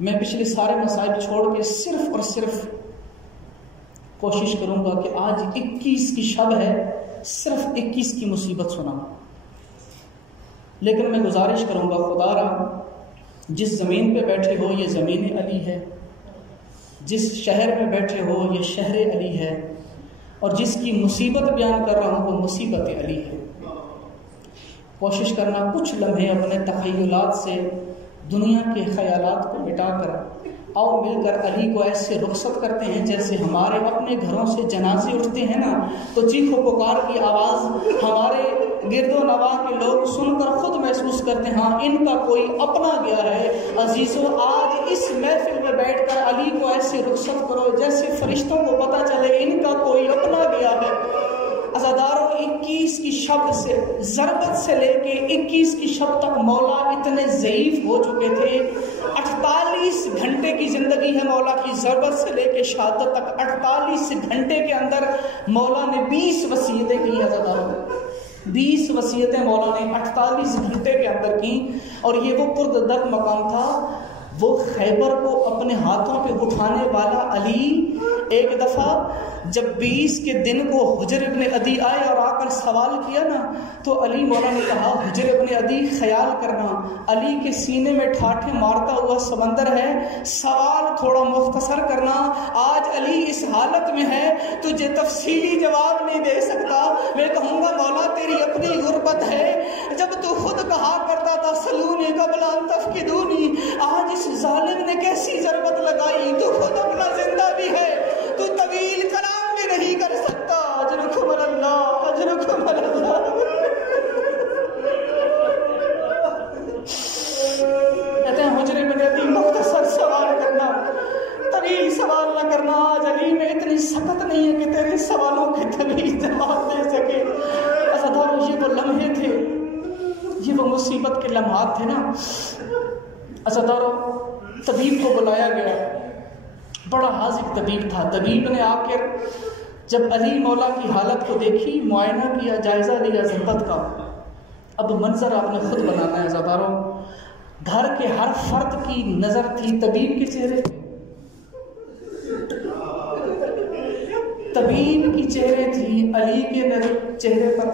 میں پچھلے سارے مسائل چھوڑ کے صرف اور صرف کوشش کروں گا کہ آج 21 کی شب ہے، صرف 21 کی مصیبت سنا. لیکن میں گزارش کروں گا خدا را، جس زمین پہ بیٹھے ہو یہ زمین علی ہے، جس شہر میں بیٹھے ہو یہ شہر علی ہے، اور جس کی مصیبت بیان کر رہا ہوں وہ مصیبت علی ہے. کوشش کرنا کچھ لمحے اپنے تخیلات سے دنیا کے خیالات کو مٹا کر آؤ مل کر علی کو ایسے رخصت کرتے ہیں جیسے ہمارے اپنے گھروں سے جنازے اٹھتے ہیں نا تو چیخ و پکار کی آواز ہمارے گرد و نواح کے لوگ سن کر خود محسوس کرتے ہیں ہاں ان کا کوئی اپنا گیا ہے. عزیزو، آج اس محفل میں بیٹھ کر علی کو ایسے رخصت کرو جیسے فرشتوں کو پتہ چلے ان کا کوئی اپنا گیا ہے. عزاداروں، 21 کی شب سے ضربت سے لے کے 21 کی شب تک مولا اتنے ضعیف ہو چکے تھے. 48 گھنٹے کی زندگی ہے مولا کی، ضربت سے لے کے شہادت تک 48 گھنٹے کے اندر مولا نے 20 وصیتیں کی. عزاداروں، 20 وصیتیں مولا نے 48 گھنٹے کے اندر کی. اور یہ وہ پردرد مقام تھا، وہ خیبر کو اپنے ہاتھوں پہ اٹھانے والا علی. ایک دفعہ جب 20 کے دن کو حجر ابن عدی آئے اور آ کر سوال کیا نا تو علی مولا نے کہا حجر ابن عدی خیال کرنا علی کے سینے میں ٹھاٹھے مارتا ہوا سمندر ہے، سوال تھوڑا مختصر کرنا. آج علی اس حالت میں ہے تجھے تفصیلی جواب نہیں دے سکتا. میں کہوں گا مولا تیری اپنی غربت ہے، جب تو خود کہا کرتا تھا سلونی قبل ان تفقدونی، آج اس ظالم نے کیسی ضربت لگائی. تو خود اپنا زندہ بھی ہے، تو طویل کلام بھی نہیں کر سکتا. اجرکم اللہ، اجرکم اللہ. کہتے ہیں حجر بن عدی مختصر سوال کرنا، طویل سوال نہ کرنا. آج علی میں اتنی سخت نہیں ہے کہ تیرے سوالوں کے طویل جواب دے سکے. عزادارو، یہ وہ لمحے تھے، یہ وہ مصیبت کے لمحات تھے نا. عزادارو، طبیب کو بلایا گیا، بڑا حاذق طبیب تھا. طبیب نے آ کر جب علی مولا کی حالت کو دیکھی، معائنہ کیا، جائزہ لیا ضربت کا. اب منظر آپ نے خود بنانا ہے. عزاداروں، گھر کے ہر فرد کی نظر تھی طبیب کے چہرے پہ، طبیب کی چہرے تھی علی کے چہرے پر،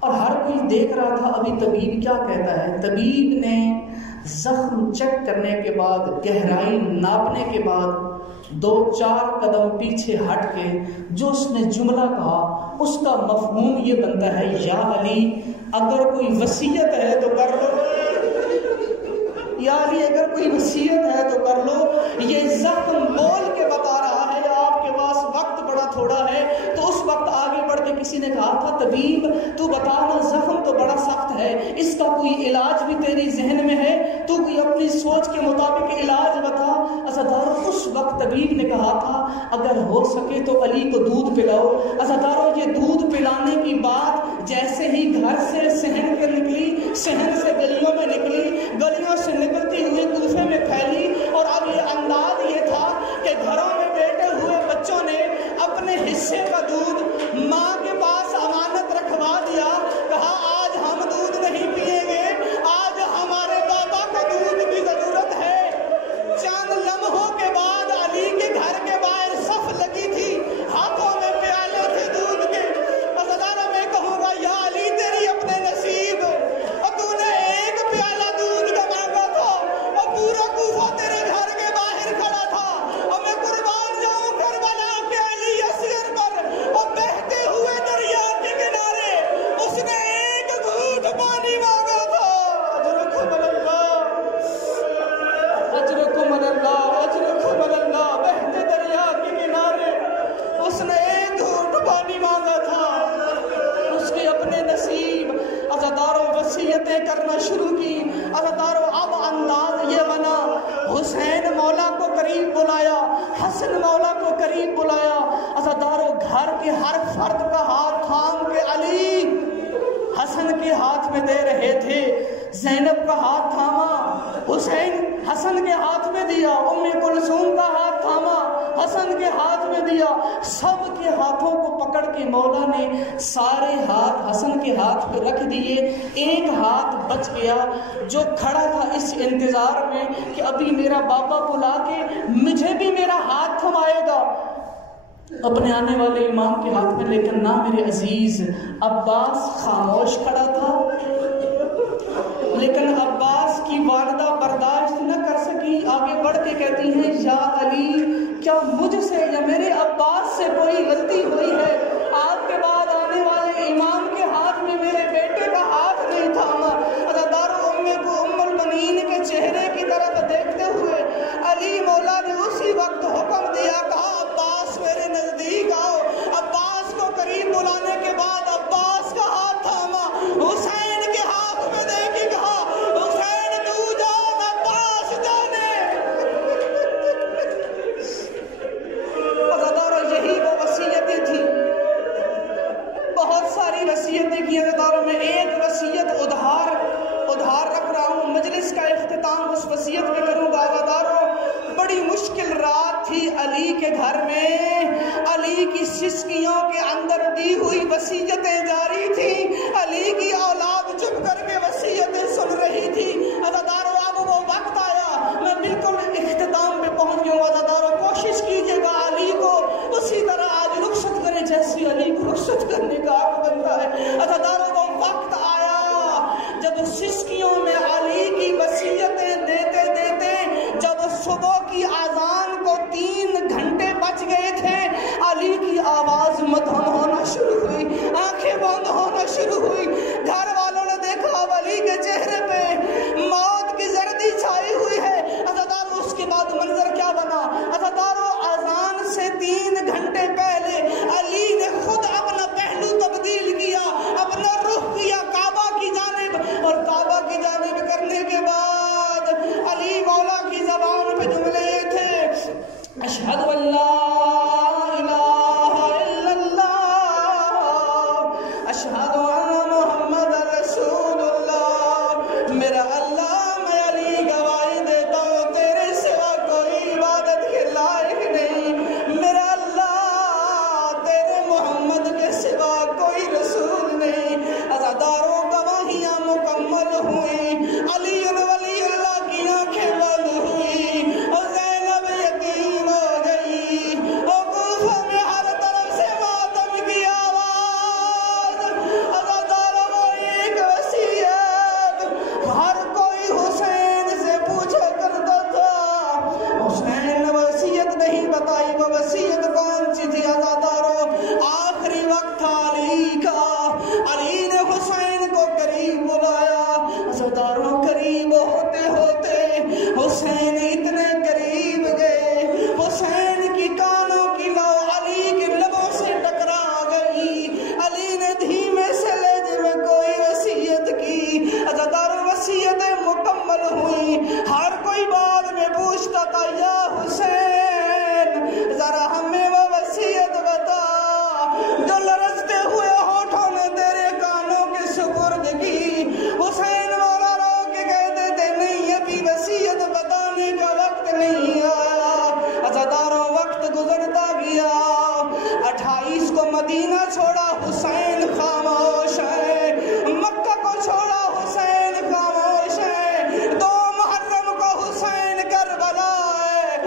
اور ہر کوئی دیکھ رہا تھا ابھی طبیب کیا کہتا ہے. طبیب نے زخم چیک کرنے کے بعد، گہرائی ناپنے کے بعد 2-4 قدم پیچھے ہٹ کے جو اس نے جملہ کہا اس کا مفہوم یہ بنتا ہے یا علی اگر کوئی وصیت ہے تو کر لو، یا علی اگر کوئی وصیت ہے تو کر لو. یہ زخم بول کے بتا رہا ہے یا آپ کے پاس وقت بڑا تھوڑا ہے. تو اس وقت آگے بڑھ کے کسی نے کہا تھا طبیب تو بتا نا، زخم تو بڑا سخت ہے، اس کا کوئی علاج بھی تیری ذہن میں ہے، تو کوئی اپنی سوچ کے مطابق علاج بتا. عزادارو، اس وقت طبیب نے کہا تھا اگر ہو سکے تو علی کو دودھ پلاؤ. عزادارو، یہ دودھ پلانے کی بات جیسے ہی گھر سے صحن کے نکلی، صحن سے گلیوں میں نکلی، گلیوں سے نکلتی ہوئی کوفے میں پھیلی. اور اب یہ انداز یہ تھا کہ گھروں میں بیٹھے ہوئے بچوں نے اپنے حصے کا دودھ ماں کے پاس امانت رکھوا دیا. کہا آج ہم دودھ نہیں پیئیں گے، آج ہمارے بابا کو دودھ کی ضرورت ہے. چند لمحوں کے بعد علی کے گھر کے باہر صف لگی تھی، ہاتھوں میں پیالے تھے دودھ کے. عزاداروں، میں کہوں گا یا علی تیری اپنے نصیب، اور تو نے ایک پیالہ دودھ کا مانگا تھا اور پورا کوفہ تیرے گھر کے باہر کھڑا تھا. اور میں قربان جاؤں کربلا کے علی اصغر پر، اور بہتے ہوئے دریا کے کنارے اس نے ایک گھونٹ پانی مانگا تھا. اجرکم اللہ، اجرکم اللہ، اجرکم اللہ. بہتے دریا کے کنارے اس نے ایک گھونٹ پانی مانگا تھا. اس کے اپنے نصیب. عزاداروں، وصیتیں کرنا شروع کی. عزاداروں، اب انداز یہ بنا، حسین مولا کو قریب بلایا، حسن مولا کو قریب بلایا. عزاداروں، گھر کے ہر فرد کا ہاتھ تھام کے علی حسن کے ہاتھ میں دے رہے تھے. زینب کا ہاتھ تھاما، حسین حسن کے ہاتھ میں دیا. ام کلثوم کا ہاتھ تھاما، حسن کے ہاتھ میں دیا، سب کے ہاتھوں کو پکڑ کے مولا نے سارے ہاتھ حسن کے ہاتھ پہ رکھ دیے، ایک ہاتھ بچ گیا جو کھڑا تھا اس انتظار میں کہ ابھی میرا بابا بلا کے مجھے بھی میرا ہاتھ تھمائے گا اپنے آنے والے امام کے ہاتھ میں، لیکن نہ میرے عزیز، عباس خاموش کھڑا تھا، لیکن عباس کی والدہ برداشت نہ کر سکی، آگے بڑھ کے کہتی ہیں یا علی کیا مجھ سے یا میرے عباس سے کوئی غلطی ہوئی ہے؟ آپ کے بعد آنے والے امام کے ہاتھ میں میرے بیٹے کا ہاتھ نہیں تھاما۔ عزادارو ام البنین کے چہرے کی طرف دیکھتے ہوئے علی مولا نے اسی وقت حکم دیا، کہا عباس میرے نزدیک آؤ۔ عباس کو قریب بلانے کے بعد عباس کا ہاتھ تھاما، حسین کے ہاتھ میں دے کے کہا حسین تو جان عباس جانے۔ عزادارو یہی وہ وصیتیں تھی، بہت ساری وصیتیں کی عزاداروں میں، ایک وصیت ادھار رکھ رہا ہوں، مجلس کا اختتام اس وصیت میں کروں گا۔ عزاداروں بڑی مشکل رات تھی علی کے گھر میں، علی کی سسکیوں کے اندر دی ہوئی وصیتیں جاری تھیں، علی کی اولاد چپ کر کے وصیتیں سن رہی تھی۔ عزاداروں اب وہ وقت آیا، میں بالکل اختتام پہ پہنچ گیا ہوں۔ عزاداروں کوشش کیجئے گا علی کو اسی طرح آج رخصت کریں جیسی علی کو رخصت کرنے کا حق بنتا ہے۔ عزاداروں وہ وقت آیا جب سسکیوں میں علی کی وصیتیں دیتے دیتے جب صبح کی اذان کو 3 گھنٹے بچ گئے تھے، علی کی آواز مدھم ہونا شروع ہوئی، آنکھیں بند ہونا شروع ہوئی۔ گھر والوں نے دیکھا اب علی کے چہرے پہ موت کی زردی چھائی ہوئی ہے۔ عزاداروں اس کے بعد منظر کیا بنا؟ عزاداروں اذان سے 3 گھنٹے پہلے علی نے خود اپنا پہلو تبدیل کیا، اپنا رخ کیا کعبہ کی جانب، اور کعبہ کی جانب کرنے کے بعد علی مولا کی زبان پہ جملے یہ تھے، اشہد ان لا الہ الا اللہ، اشہد ان محمد رسول اللہ۔ میرا اللہ، میں علی گواہی دیتا ہوں تیرے سوا کوئی عبادت کے لائق نہیں، میرا اللہ تیرے محمد کے سوا کوئی رسول نہیں۔ عزاداروں گواہیاں مکمل ہوئی، علی ولی اللہ کی آنکھیں بند ہوئی، اور زینب یتیم ہو گئی، اور کوفہ میں ہر طرف سے ماتم کی آواز۔ عزاداروں وہ ایک وصیت ہر کوئی حسین سے پوچھا کرتا تھا، حسین نے وصیت نہیں بتائی، وہ وصیت کون سی تھی؟ عزاداروں آخری وقت تھا علی کا، علی نے حسین کو قریب بلایا۔ عزاداروں قریب ہوتے ہوتے حسین اتنے قریب گئے، حسین کی کانوں کی لو علی کے لبوں سے ٹکرا گئی، علی نے دھیمے سے لہجے میں کوئی وصیت کی۔ عزاداروں وصیتیں مکمل ہوئی، ہر کوئی بعد میں پوچھتا تھا یا حسین ذرا ہمیں وہ وصیت بتا جو لرزتے ہوئے ہونٹوں نے تیرے کانوں کے سپرد کی۔ حسین مولا رو کے کہتے تھے نہیں، ابھی وصیت بتانے کا وقت نہیں آیا۔ عزاداروں وقت گزرتا گیا، 28 کو مدینہ چھوڑا حسین خاموش ہے، مکہ کو چھوڑا حسین خاموش ہے، 2 محرم کو حسین کربلا ہے،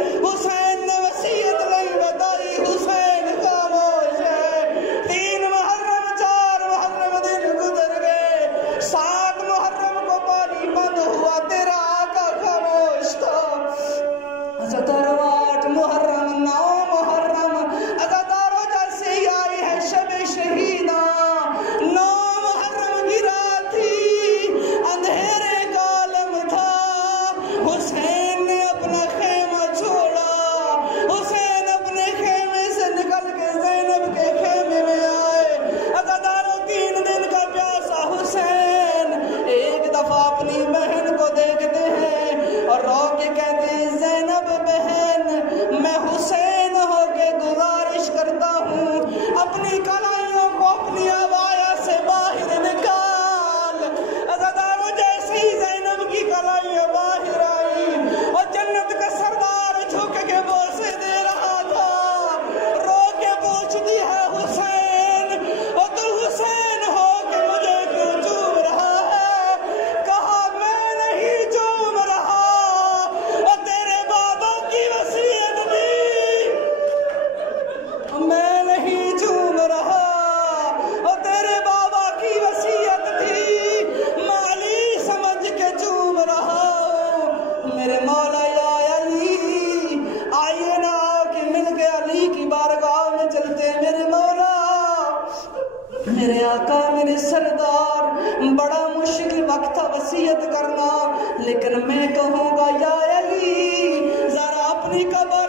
میں کہوں گا یا علی ذرا اپنی قبر